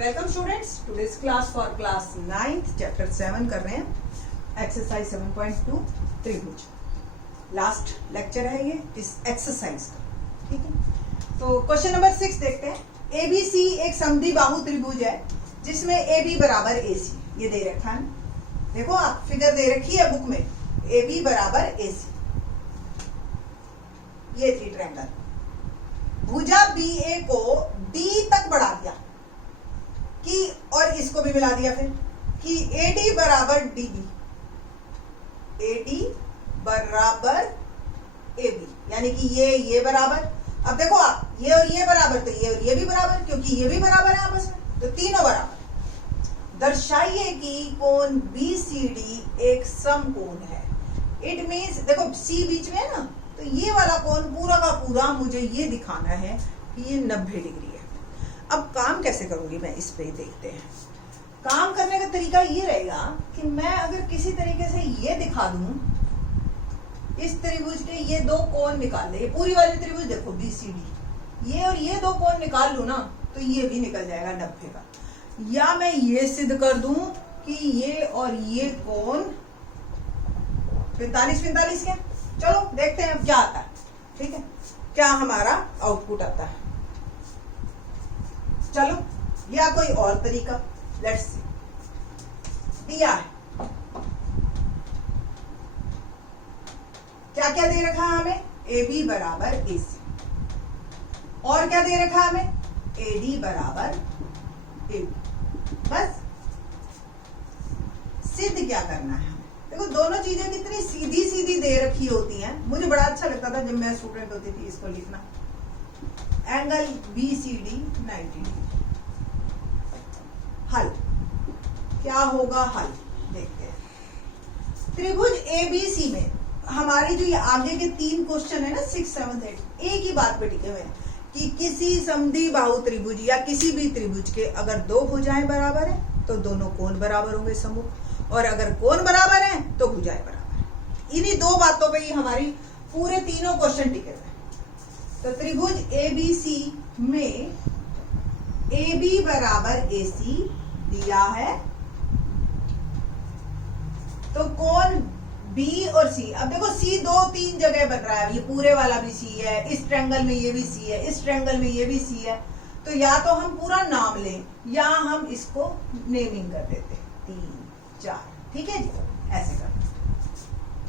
Welcome students, today's class for class 9th chapter 7 कर रहे हैं। एक्सरसाइज 7.2 त्रिभुज। लास्ट लेक्चर है ये इस एक्सरसाइज का, ठीक है। तो क्वेश्चन नंबर 6 देखते हैं। एबीसी एक समद्विबाहु त्रिभुज है जिसमें AB बराबर AC, ये दे रखा है। देखो आप फिगर दे रखी है बुक में, AB बराबर AC, ये थी ट्रायंगल। भुजा BA को D तक बढ़ा दिया कि और इसको भी मिला दिया फिर कि AD बराबर DB, AD बराबर AB, यानी कि ये बराबर। अब देखो आप, ये और ये बराबर तो ये और ये भी बराबर, क्योंकि ये भी बराबर है आपस में, तो तीनों बराबर। दर्शाइए कि कोण BCD एक समकोण है। इट मीन्स देखो C बीच में है ना, तो ये वाला कोण पूरा का पूरा मुझे ये दिखाना है कि ये 90 डिग्री है। अब काम कैसे करूंगी मैं, इस पे देखते हैं। काम करने का तरीका ये रहेगा कि मैं अगर किसी तरीके से ये दिखा दूं, इस त्रिभुज के ये दो कोण निकाल ले, ये पूरी वाली त्रिभुज देखो BCD, ये और ये दो कोण निकाल लूं ना, तो ये भी निकल जाएगा 90 का। या मैं ये सिद्ध कर दूं कि ये और ये कोण 45-45 के। चलो देखते हैं अब क्या आता है, ठीक है, क्या हमारा आउटपुट आता है। चलो, या कोई और तरीका, लेट्स सी। दिया है, क्या क्या दे रखा है हमें, AB बराबर AC, और क्या दे रखा है हमें, AD बराबर AB। बस सिद्ध क्या करना है हमें। देखो दोनों चीजें कितनी सीधी सीधी दे रखी होती हैं। मुझे बड़ा अच्छा लगता था जब मैं स्टूडेंट होती थी इसको लिखना। Angle BCD 90 degree. हल क्या होगा, हल देखते हैं। त्रिभुज ABC में हमारी जो ये आगे के 3 क्वेश्चन है ना, 6, 7, 8, एक ही बात पे टिके हुए हैं कि किसी समद्विबाहु त्रिभुज या किसी भी त्रिभुज के अगर दो भुजाएं बराबर है तो दोनों कोण बराबर होंगे सम्मुख, और अगर कोण बराबर है तो भुजाएं बराबर है। इन्हीं दो बातों पे ही हमारी पूरे तीनों क्वेश्चन टिके हुए हैं। तो त्रिभुज ABC में AB बराबर AC दिया है, तो कोण B और C, अब देखो C 2-3 जगह बन रहा है, ये पूरे वाला भी C है, इस ट्रायंगल में ये भी C है, इस ट्रायंगल में ये भी C है। तो या तो हम पूरा नाम लें या हम इसको नेमिंग कर देते हैं 3, 4, ठीक है जी, ऐसे कर,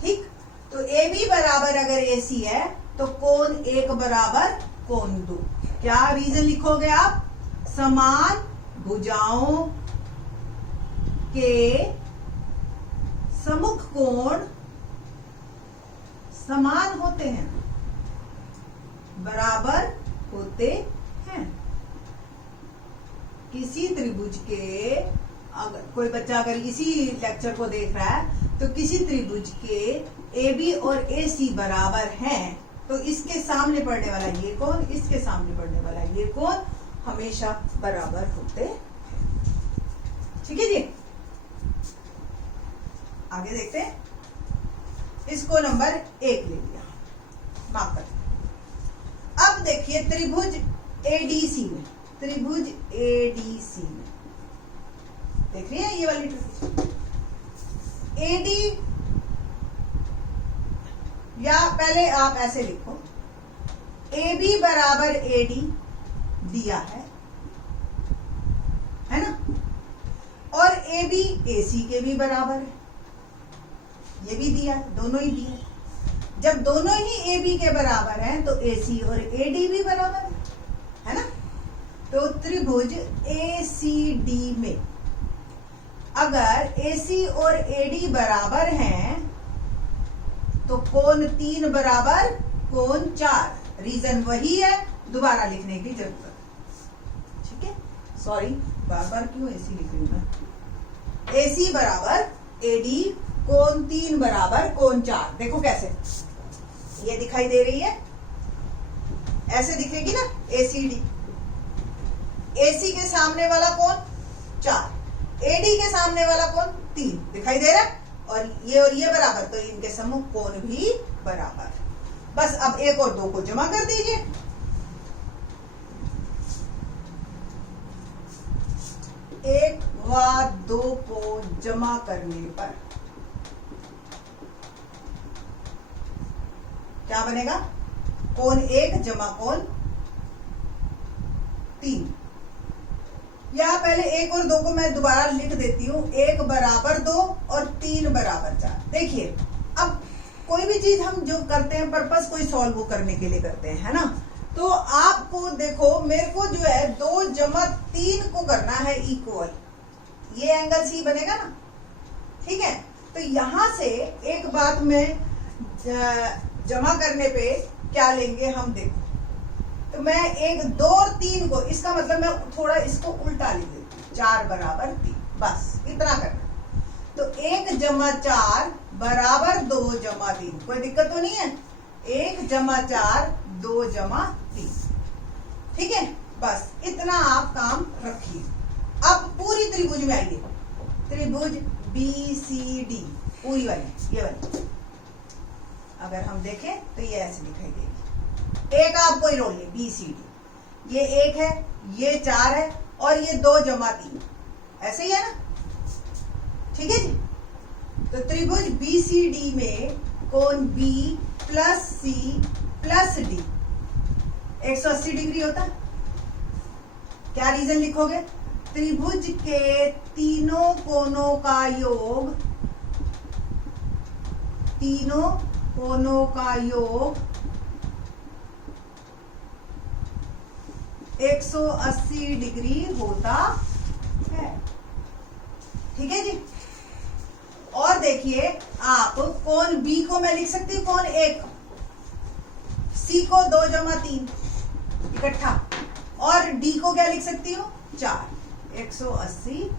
ठीक। तो AB बराबर अगर AC है तो कोण 1 बराबर कोण 2। क्या रीजन लिखोगे आप, समान भुजाओं के सम्मुख कोण समान होते हैं, बराबर होते हैं। किसी त्रिभुज के, अगर कोई बच्चा अगर इसी लेक्चर को देख रहा है तो किसी त्रिभुज के AB और AC बराबर हैं, तो इसके सामने पड़ने वाला ये कोण, इसके सामने पड़ने वाला ये कोण हमेशा बराबर होते हैं, ठीक है जी। आगे देखते हैं। इसको नंबर 1 ले लिया, माफ कर। अब देखिए त्रिभुज ADC में, त्रिभुज ADC में देख रही है ये वाली त्रिभुज AD, या पहले आप ऐसे लिखो, AB बराबर AD दिया है ना, और AB AC के भी बराबर है, ये भी दिया है, दोनों ही दिए। जब दोनों ही AB के बराबर हैं तो AC और AD भी बराबर है ना। तो त्रिभुज ACD में अगर AC और AD बराबर हैं तो कोण 3 बराबर कोण 4। रीजन वही है, दोबारा लिखने की जरूरत, ठीक है। सॉरी, बार बार क्यों AC लिख रही हूं मैं। AC बराबर AD, कोण 3 बराबर कोण 4। देखो कैसे ये दिखाई दे रही है, ऐसे दिखेगी ना ACD। AC के सामने वाला कोण 4, AD के सामने वाला कोण 3 दिखाई दे रहा है, और ये बराबर, तो इनके सम्मुख कोण भी बराबर। बस अब 1 और 2 को जमा कर दीजिए। 1 व 2 को जमा करने पर क्या बनेगा? कोण 1 जमा कोण 3। या पहले 1 और 2 को मैं दोबारा लिख देती हूं। 1 बराबर 2 और 3 बराबर 4। देखिए, अब कोई भी चीज हम जो करते हैं पर्पस कोई सॉल्व करने के लिए करते हैं, है ना? तो आपको देखो, मेरे को जो है 2 जमा 3 को करना है इक्वल, ये एंगल सी बनेगा ना, ठीक है? तो यहां से एक बात में जमा करने पे क्या लेंगे हम, देखो। तो मैं 1, 2 और 3 को, इसका मतलब मैं थोड़ा इसको उल्टा लिख देती हूँ, 4 बराबर 3, बस इतना करना। तो 1 जमा 4 बराबर 2 जमा 3, कोई दिक्कत तो नहीं है? 1 जमा 4 2 जमा 3, ठीक है? बस इतना आप काम रखिए। अब पूरी त्रिभुज में आइए, त्रिभुज BCD पूरी वाली, ये वाली अगर हम देखें तो ये ऐसे दिखाई देगी। एक आपको ही रोल है BCD, ये 1 है, ये 4 है और ये 2 जमा 3, ऐसे ही है ना? ठीक है जी। तो त्रिभुज BCD में कोण B plus C plus D 180 degree होता है। क्या रीजन लिखोगे? त्रिभुज के तीनों कोणों का योग, तीनों कोणों का योग 180 डिग्री होता है, ठीक है जी। और देखिए, आप कोण B को मैं लिख सकती हूँ कोण 1, C को 2 जमा 3 इकट्ठा, और D को क्या लिख सकती हूँ 4, 180,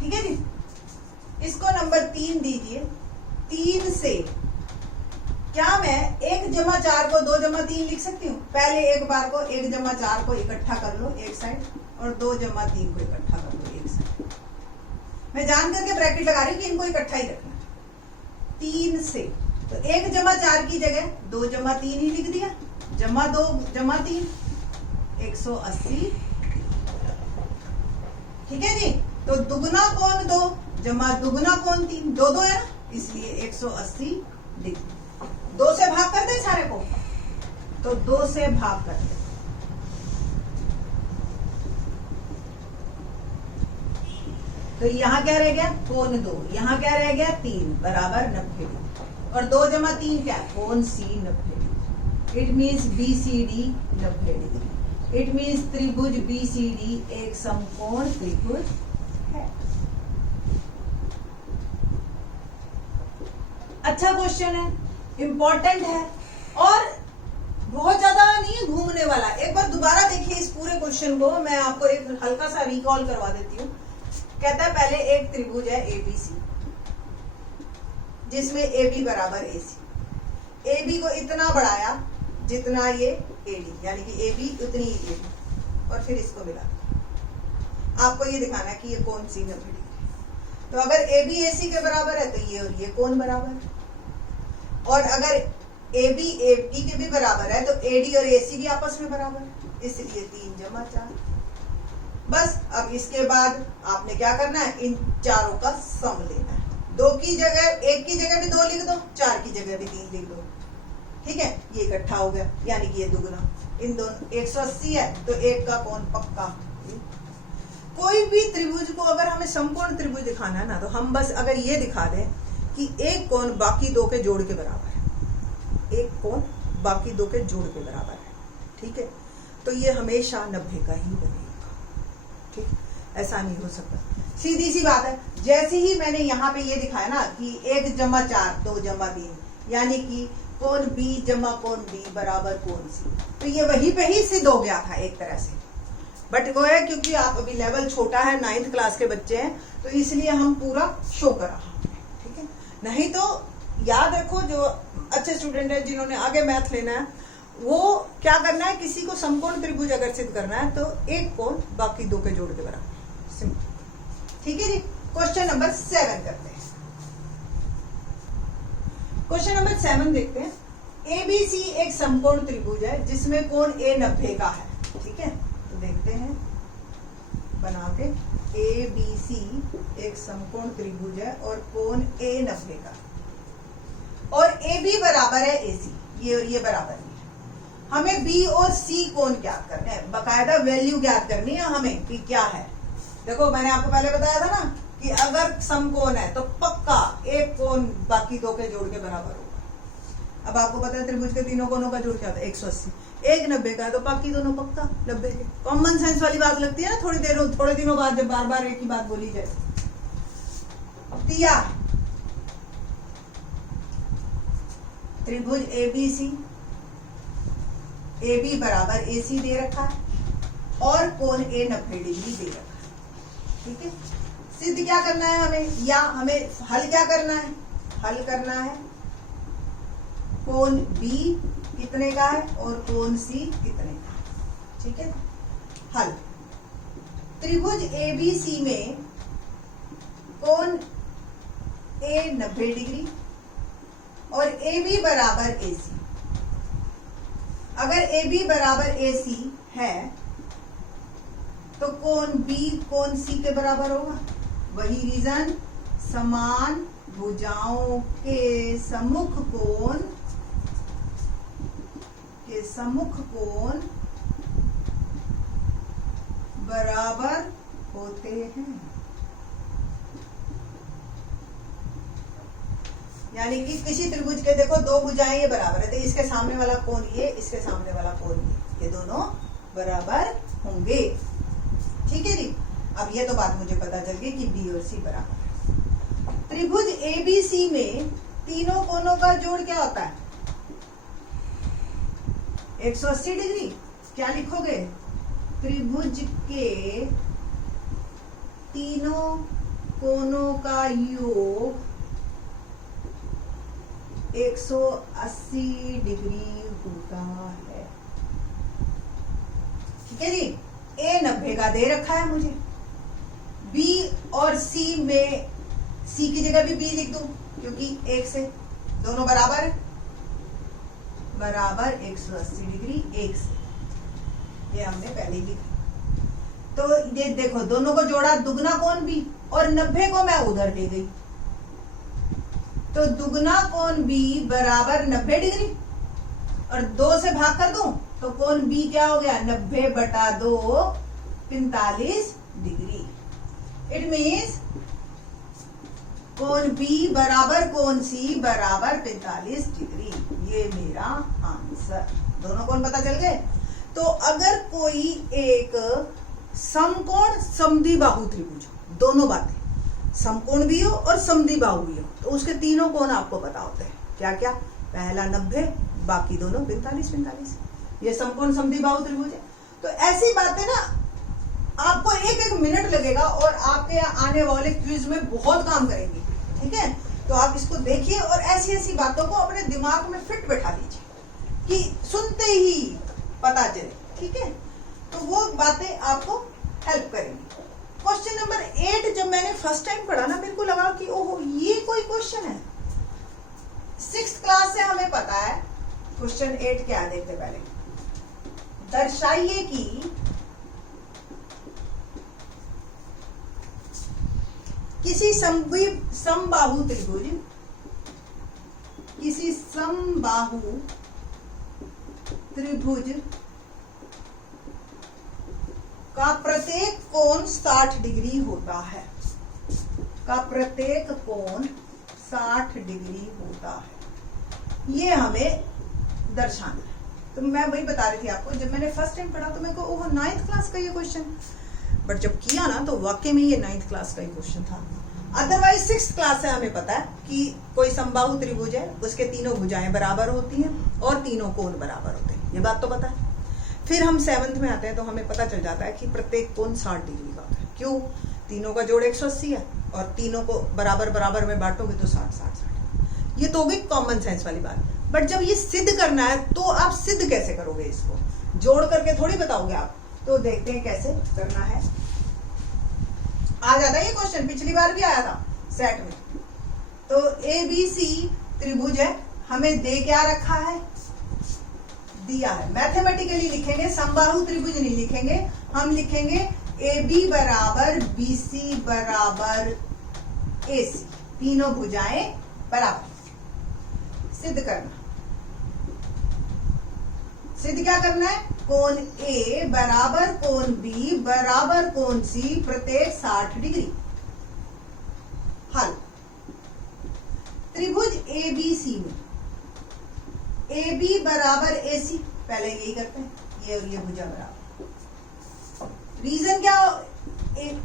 ठीक है जी। इसको नंबर 3 दीजिए। 3 से क्या मैं 1 जमा 4 को 2 जमा 3 लिख सकती हूँ? पहले एक बार को 1 जमा 4 को इकट्ठा कर लो एक साइड, और 2 जमा 3 को इकट्ठा कर लो एक साइड। मैं जान करके ब्रैकेट लगा रही हूँ कि इनको इकट्ठा ही रखना। 3 से तो 1 जमा 4 की जगह 2 जमा 3 ही लिख दिया, जमा 2 जमा 3 180, ठीक है जी। तो दुगना कोण 2 जमा दुगना कोण 3, 2 2 है ना, इसलिए 180 डिग्री। 2 से भाग कर दे सारे को, तो 2 से भाग कर दे। तो यहां क्या रह गया? कोण 2, यहां क्या रह गया? 3 बराबर 90 डिग्री, और 2 जमा 3 क्या? कोण C 90 degree. It means BCD 90 degree. It means त्रिभुज BCD एक समकोण त्रिभुज है। अच्छा क्वेश्चन है, इंपॉर्टेंट है, और बहुत ज्यादा नहीं है घूमने वाला। एक बार दोबारा देखिए इस पूरे क्वेश्चन को, मैं आपको एक हल्का सा रिकॉल करवा देती हूँ। कहता है पहले एक त्रिभुज है ABC, जिसमें AB बराबर AC। AB को इतना बढ़ाया जितना ये AD, यानी कि AB उतनी ही AD, और फिर इसको मिला। आपको ये दिखाना है कि ये कोण C 90 डिग्री। तो अगर AB AC के बराबर है तो ये और ये कोण बराबर है, और अगर AB AD के भी बराबर है तो AD और AC भी आपस में बराबर है, इसलिए 3 जमा 4। बस अब इसके बाद आपने क्या करना है? इन चारों का सम लेना है। 2 की जगह 1 की जगह भी 2 लिख दो, 4 की जगह भी 3 लिख दो, ठीक है? ये इकट्ठा हो गया, यानी कि ये दुगना। इन दोनों 180 है तो 1 का कोण पक्का। कोई भी त्रिभुज को अगर हमें समकोण त्रिभुज दिखाना है ना, तो हम बस अगर ये दिखा दें कि एक कोण बाकी 2 के जोड़ के बराबर है, एक कोण बाकी 2 के जोड़ के बराबर है, ठीक है? तो ये हमेशा 90 का ही बनेगा, ठीक? ऐसा नहीं हो सकता, सीधी सी बात है। जैसे ही मैंने यहाँ पे ये दिखाया ना कि 1 जमा 4 2 जमा 3, यानी कि कोण B जमा कोण D बराबर कोण C, तो ये वहीं पे ही सिद्ध हो गया था एक तरह से। बट वो है क्योंकि आप अभी लेवल छोटा है, 9th क्लास के बच्चे हैं, तो इसलिए हम पूरा शो कर रहा हूँ, ठीक है? नहीं तो याद रखो, जो अच्छे स्टूडेंट है जिन्होंने आगे मैथ लेना है, वो क्या करना है? किसी को समकोण त्रिभुज अगर सिद्ध करना है तो एक कोण बाकी 2 के जोड़ के बराबर, सिंपल, ठीक है जी। क्वेश्चन नंबर 7 करते हैं। क्वेश्चन नंबर 7 देखते हैं। ABC एक समकोण त्रिभुज है जिसमें कोण A 90 का है, ठीक है? तो देखते हैं पे ए बी सी एक समकोण त्रिभुज है और कोण ए 90 का, और ए बी बराबर है ए सी, ये और ये बराबर है। हमें बी और सी कोण ज्ञात करने हैं, बकायदा वैल्यू ज्ञात करनी है हमें कि क्या है। देखो मैंने आपको पहले बताया था ना कि अगर समकोण है तो पक्का एक कोण बाकी दो के जोड़ के बराबर होगा। अब आपको पता है त्रिभुज के तीनों कोणों का जोड़ क्या होता है 180, एक 90 का है तो बाकी दोनों पक्का 90 के। कॉमन सेंस वाली बात लगती है ना, थोड़े दिनों बाद जब बार बार एक ही बात बोली जाए। दिया त्रिभुज A B C, A B बराबर ए सी दे रखा है और कोण ए 90 डिग्री दे रखा है। ठीक है, सिद्ध क्या करना है हमें, या हमें हल क्या करना है, हल करना है कोण बी कितने का है और कोण सी कितने का है। ठीक है, हल त्रिभुज ए बी सी में कोण ए 90 डिग्री और ए बी बराबर ए सी। अगर ए बी बराबर ए सी है तो कोण बी कोण सी के बराबर होगा। वही रीजन, समान भुजाओं के सम्मुख कोण बराबर होते हैं। यानी कि किसी त्रिभुज के देखो दो भुजाएं ये बराबर है, तो इसके सामने वाला कोण ये, इसके सामने वाला कोण ये दोनों बराबर होंगे। ठीक है जी, अब ये तो बात मुझे पता चल गई कि बी और सी बराबर है। त्रिभुज ए बी सी में तीनों कोणों का जोड़ क्या होता है 180 डिग्री। क्या लिखोगे, त्रिभुज के तीनों कोणों का योग 180 डिग्री होता है। ठीक है जी, ए 90 का दे रखा है मुझे, बी और सी में सी की जगह भी बी लिख दूं क्योंकि एक से दोनों बराबर है, बराबर 180 डिग्री एक से, ये हमने पहले लिखा। तो ये देखो दोनों को जोड़ा दुगना कोण बी और 90 को मैं उधर ले गई, तो दुगना कोण बी बराबर 90 डिग्री और 2 से भाग कर दूं तो कोण बी क्या हो गया 90/2 45 डिग्री। इट मीन्स कोण बी बराबर कोण सी बराबर 45 डिग्री। ये मेरा आंसर। दोनों कोण पता चल गए। तो अगर कोई एक समकोण समद्विबाहु त्रिभुज, दोनों बातें, समकोण भी हो और समद्विबाहु भी हो, तो उसके तीनों कोण आपको पता होते हैं। क्या क्या, पहला 90, बाकी दोनों 45। ये समकोण समद्विबाहु त्रिभुज है। तो ऐसी बातें ना आपको एक मिनट लगेगा और आपके आने वाले क्विज में बहुत काम करेंगी। ठीक है, तो आप इसको देखिए और ऐसी बातों को अपने दिमाग में फिट बैठा लीजिए कि सुनते ही पता चले। ठीक है, तो वो बातें आपको हेल्प करेंगी। क्वेश्चन नंबर 8 जब मैंने फर्स्ट टाइम पढ़ा ना, मेरे को लगा कि ओहो ये कोई क्वेश्चन है। 6th क्लास से हमें पता है क्वेश्चन 8 क्या है। देखते पहले, दर्शाइए कि किसी समबाहु त्रिभुज का प्रत्येक कोण 60 डिग्री होता है। का प्रत्येक कोण 60 डिग्री होता है, ये हमें दर्शाना है। तो मैं वही बता रही थी आपको, जब मैंने फर्स्ट टाइम पढ़ा तो मेरे को ओह 9th क्लास का ये क्वेश्चन, बट जब किया ना तो वाकई में ये 9th क्लास का ही क्वेश्चन था। अदरवाइज 6th क्लास से हमें पता है कि कोई समबाहु त्रिभुज है, उसके तीनों भुजाएं बराबर होती हैं और तीनों कोण बराबर होते हैं, ये बात तो पता है। फिर हम 7th में आते हैं तो हमें पता चल जाता है कि प्रत्येक कोण 60 डिग्री का होता है। क्यों, तीनों का जोड़ 180 है और तीनों को बराबर में बांटोगे तो 60। ये तो होगी कॉमन सेंस वाली बात। बट जब ये सिद्ध करना है तो आप सिद्ध कैसे करोगे, इसको जोड़ करके थोड़ी बताओगे आप। तो देखते हैं कैसे करना है। आ जाता है ये क्वेश्चन, पिछली बार भी आया था सेट में। तो ABC त्रिभुज है, हमें दे क्या रखा है, दिया है। मैथमेटिकली लिखेंगे, समबाहु त्रिभुज नहीं लिखेंगे, हम लिखेंगे AB बराबर BC बराबर AC, तीनों भुजाएं बराबर। सिद्ध करना, सिद्ध क्या करना है? कोण A बराबर कोण B बराबर कोण C प्रत्येक 60 डिग्री। हल, त्रिभुज ABC में AB बराबर AC, पहले यही करते हैं, ये और ये भुजा बराबर। रीजन क्या?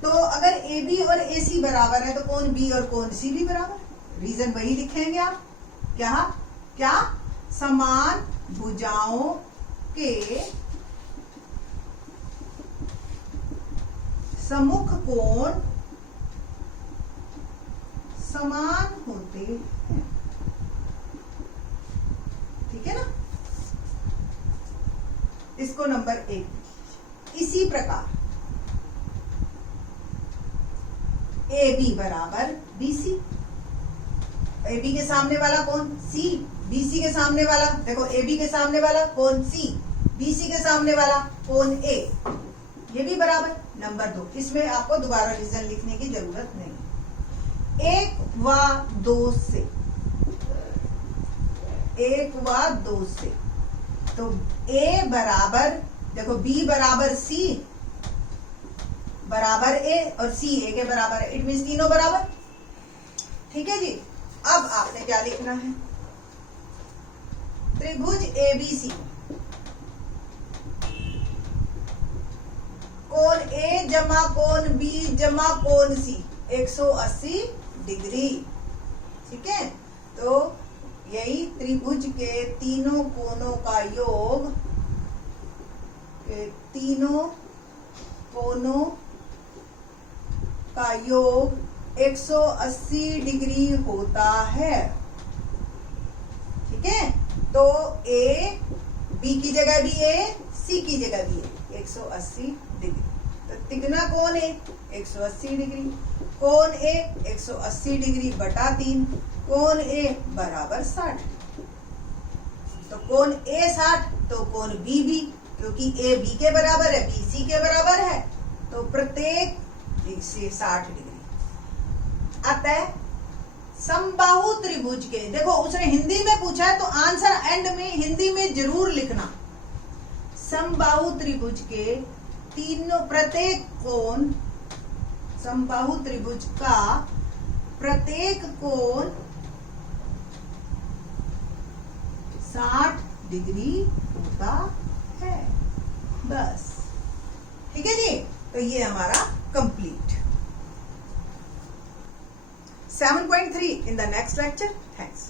तो अगर AB और AC बराबर है तो कोण B और कोण C भी बराबर। रीजन वही लिखेंगे आप। क्या क्या? समान भुजाओं के सम्मुख कोण समान होते हैं। ठीक है ना? इसको नंबर 1। इसी प्रकार AB बराबर BC, AB के सामने वाला कौन? C, BC के सामने वाला, देखो AB के सामने वाला कौन? C, BC के सामने वाला कौन? A, ये भी बराबर। नंबर 2, इसमें आपको दोबारा रीजन लिखने की जरूरत नहीं। 1 व 2 से, 1 व 2 से, तो A बराबर, देखो B बराबर C बराबर A और C A के बराबर है, इट मीन्स तीनों बराबर। ठीक है जी। अब आपने क्या लिखना है? त्रिभुज ABC कोण A जमा कोण B जमा कोण C 180 डिग्री। ठीक है, तो यही त्रिभुज के तीनों कोणों का योग, तीनों कोणों का योग 180 डिग्री होता है। ठीक है, तो A, B की जगह भी A, C की जगह भी A, 180 डिग्री। तो तिगुना कोण है 180 डिग्री, कोण A 180 डिग्री बटा 3, कोण A बराबर 60। तो कोण A 60, तो कोण B भी, क्योंकि A B के बराबर है, B C के बराबर है, तो प्रत्येक से 60 डिग्री। अतः समबाहु त्रिभुज के, देखो उसने हिंदी में पूछा है तो आंसर एंड में हिंदी में जरूर लिखना। समबाहु त्रिभुज के तीनों, प्रत्येक कोण, समबाहु त्रिभुज का प्रत्येक कोण 60 डिग्री होता है। बस, ठीक है जी। तो ये हमारा complete. 7.3 in the next lecture. Thanks.